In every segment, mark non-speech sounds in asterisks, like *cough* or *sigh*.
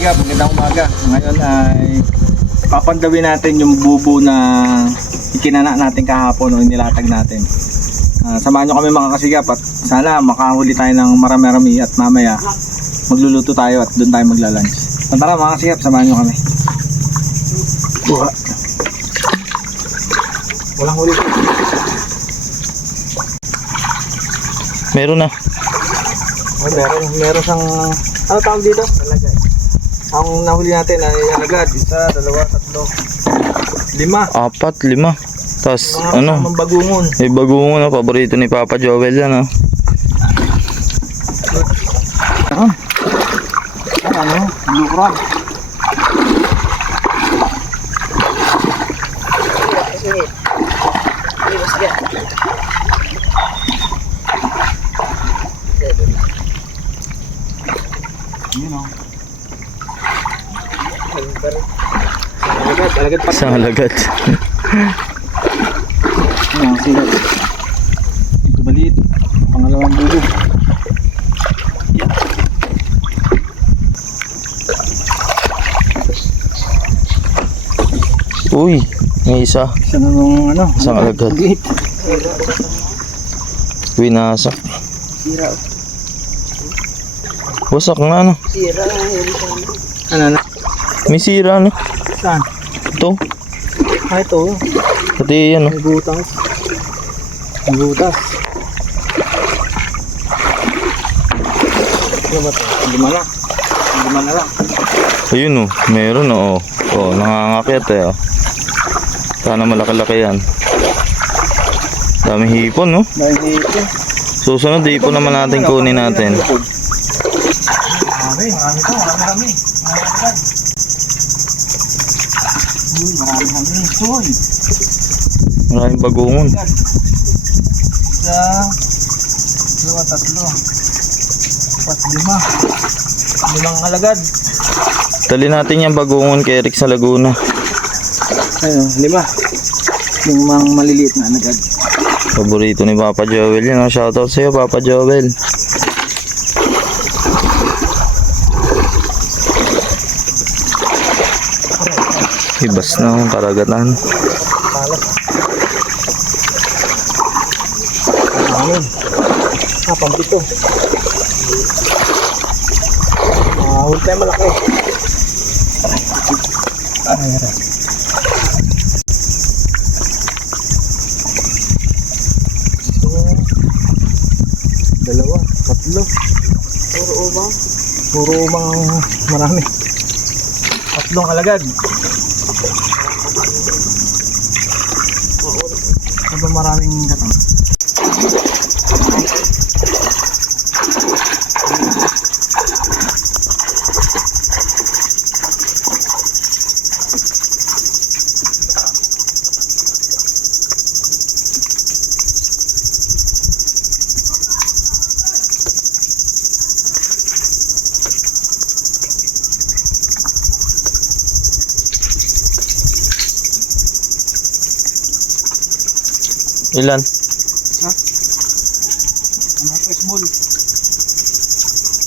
kasigap, magandang umaga. Ngayon ay papandawin natin yung bubo na ikinana natin kahapon o nilatag natin. Ah, samahan nyo kami mga kasigap at sana makahuli tayo ng marami-rami at mamaya magluluto tayo at doon tayo maglalunch. So, tara mga kasigap, samahan nyo kami. Buha. Walang huli. Meron na. Oh, meron, meron siyang, ano tawag dito? Ang nahuli natin ay alagad. Isa, dalawa, tatlo, lima. Apat, lima. Tapos Mga ano, kasamang bagungon. may bagungon na paborito ni Papa Joel yan ah. Ah, ano? Blue crab. Alagad, alagad pa. Isang alagad. Ayan, sila. Ito maliit. Pangalawang bubo. Uy, may isa. Isa na nung ano. Isang alagad. Maliit. Winasak. Sira. Wasak na ano. Ano na? May sira no. Saan? Ito. Ah, ito. Pati ano. May butas. May butas. Ano ba ito? Lima na. Lima na lang. Ayun oh, meron oh. Oh, nangangakit eh oh. Sana malaki-laki yan. Dami hipon no. Dahil dito. Susunod hipon naman natin kunin natin. Marami, marami to. Marami kami. Marami agad. Uy, marami kami. Soy. Maraming bagungon. Isa, dalawa, tatlo, apat, lima. Limang alagad. Dali natin yung bagungon kay Eric sa Laguna. Ayun, lima. Limang maliliit na alagad. Paborito ni Papa Joel yun. Shoutout sa'yo Papa Joel. Ibas na ang karagatan. Ah, pampito. Ah, huwag tayo malaki. Ay, dalawa, tatlo. Puro ubang? Puro ubang marami. Tatlong alagad. Ano maraming gatang? Ilan? Ano ito? Small.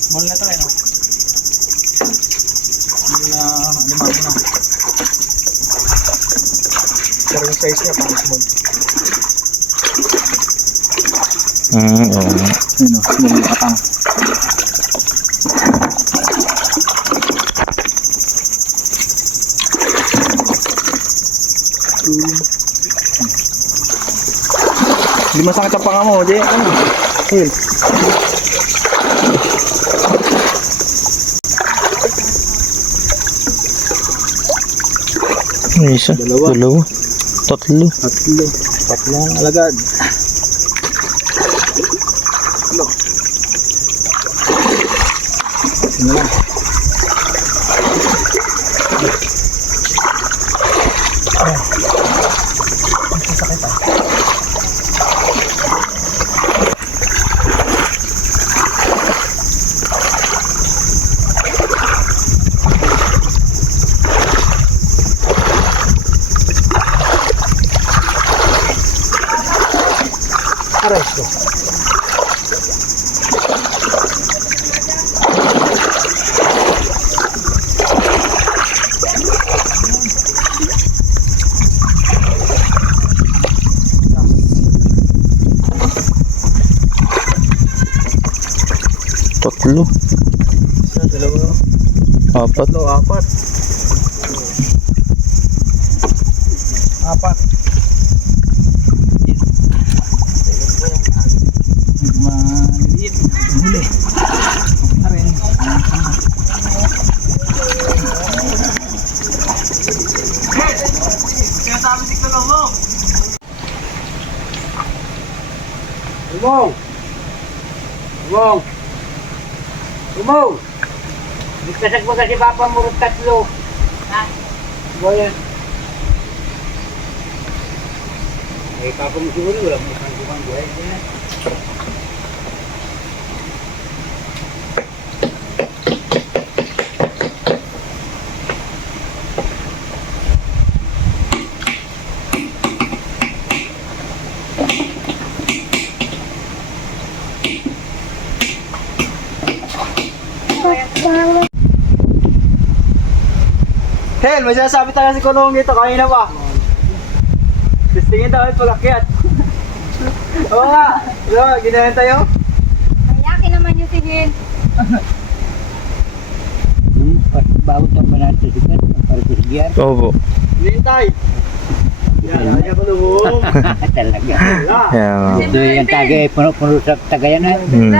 Small na to eh, no? Hindi na lima na. Pero yung size niya parang small. Hmm, oo. nga. Yun o, small yung katang. Hindi masakit ang panga mo, di? Ano? Ano isa? Dalawa. Dalawa. Tatlo. Tatlo. Tatlong alagad. Tatlo. Na lang. Ay. Ang sakit ah. Aray ko. Tatlo. Isa, dalawa. Apat. Tatlo, apat. Apat. Umong! Umong! Umong! Nagkasag mo kasi papa mo tatlo. Ha? Boyan. Eh, papa mo siguro wala mo isang kumang buhay. Hel, may sinasabi tayo si Kulong dito kanina pa. Testingin daw yung pag-akyat. *laughs* Oo nga. Diba, ginayan tayo? Mayakin naman yung tingin. Hmm, bago ito ba natin sigat? Para sa sigat? Opo. Hinihintay. Yan, lagi ako lumong. Talaga. Kaya *laughs* nga. Ito yung tagay, puno-puno sa tagayan na. Hmm.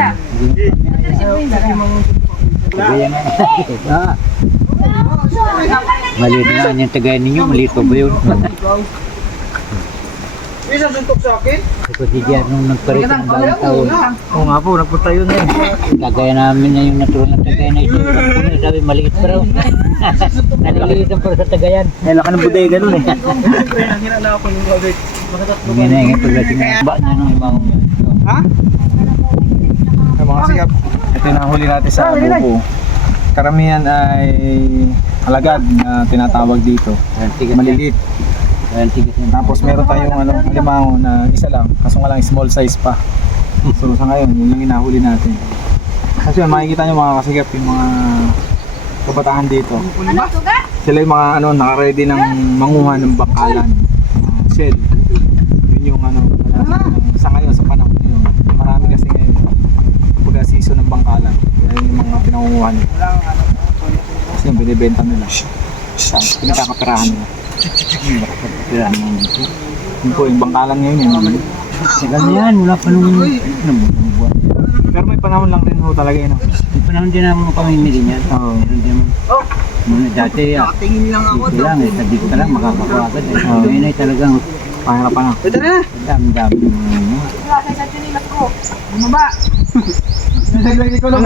Tagayan na. Ah, maliit na yung tagayan ninyo, maliit pa ba yun? Isa suntok sa akin. Ito si Jan nung nagparit ng bagong taon. Oo nga po, nagpunta yun eh. Kagaya namin na yung natural na tagayan na ito. Puno, sabi maliit pa raw. *laughs* Naliliitan pa sa tagayan. Ay, laki ng bodega nun eh. Hindi na yung paglasing na ba niya ng ibang Ha? Mga sigap. Ito yung nahuli natin sa bubo. Karamihan ay alagad na tinatawag dito. Maliliit. Tapos meron tayong ano, limango na isa lang, kaso nga lang small size pa. *laughs* So sa ngayon, yun lang inahuli natin. Kasi yun, makikita nyo mga kasigap yung mga kabataan dito. Sila yung mga ano, naka-ready ng manguha ng bakalan. uh, shell. Yun yung ano, kadalasan ng- sa ngayon, sa panahon ngayon. Marami kasi ngayon. Kumbaga season ng bangkalan. Kaya yun yung mga pinangunguha nila. Kasi yung binibenta nila. Sa pinagkakapirahan nila. Ng dito. Yun po, yung bangkalan ngayon yun. Tagal na yan, wala pa nung buwan. Pero may panahon lang rin ho talaga yun. oh. May panahon din naman mga pamimili niyan. Oo. Meron din naman. Muna dati, ah, tingin lang ako dito lang, eh, sa dito ka lang, makakakuha ka. Eh. Oo. Ngayon ay talagang, Pahirapan na. dami-dami. ano, Wala sa sa tinilas *laughs* ko. Naglag ko lang.